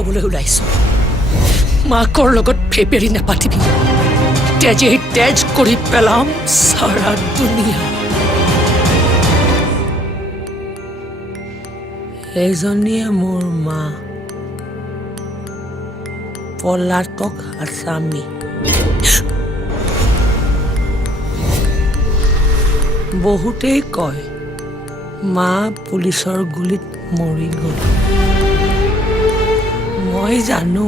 হ'বলৈ ওলাইছো মাকৰ লগত ফেপেৰি নেপাতিবি তেজে তেজ কৰি পেলাম সাৰা দুনিয়া এইজনীয়ে মোৰ মা পলাতক আসামী বহুতেই কয় মা পুলিচৰ গুলিত মৰি গ'ল মই জানো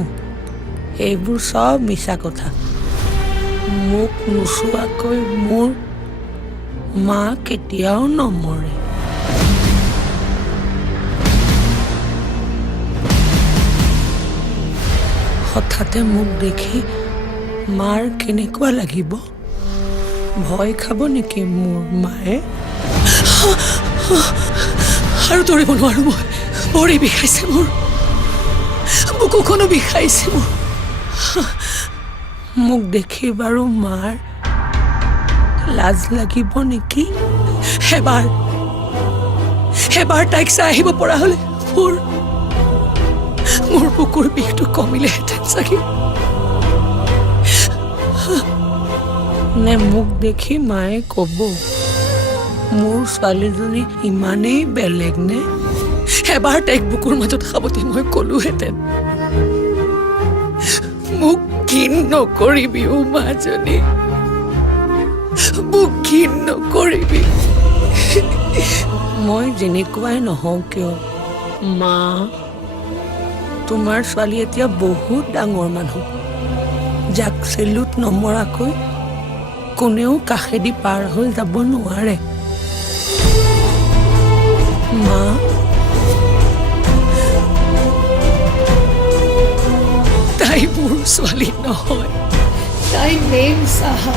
এইবোৰ সব মিছা কথা মোক নোচোৱাকৈ মোৰ মা কেতিয়াও নমৰে হঠাতে মোক দেখি মাৰ কেনেকুৱা লাগিব ভয় খাব নেকি মোৰ মায়ে আৰু দৌৰিব নোৱাৰো মই ভৰি বিষাইছে মোৰ বুকুখনো বিষাইছে মোৰ মোক দেখি বাৰু মাৰ লাজ লাগিব নেকি এবাৰ তাইক চাই আহিব পৰা হ'লে মোৰ বুকুৰ বিষটো কমিলেহেঁতেন চাগে নে মোক দেখি মায়ে ক'ব মোৰ ছোৱালীজনী ইমানেই বেলেগ নে এবাৰ তাইক বুকুৰ মাজত সাৱটি মই ক'লোহেঁতেন মোক ঘিণ নকৰিবি অ' মাজনী মোক ঘিণ নকৰিবি মই যেনেকুৱাই নহওঁ কিয় মা তোমাৰ ছোৱালী এতিয়া বহুত ডাঙৰ মানুহ যাক চেলুট নমৰাকৈ কোনেও কাষেদি পাৰ হৈ যাব নোৱাৰে মা তাই মোৰ ছোৱালী নহয় তাই নেম চাহা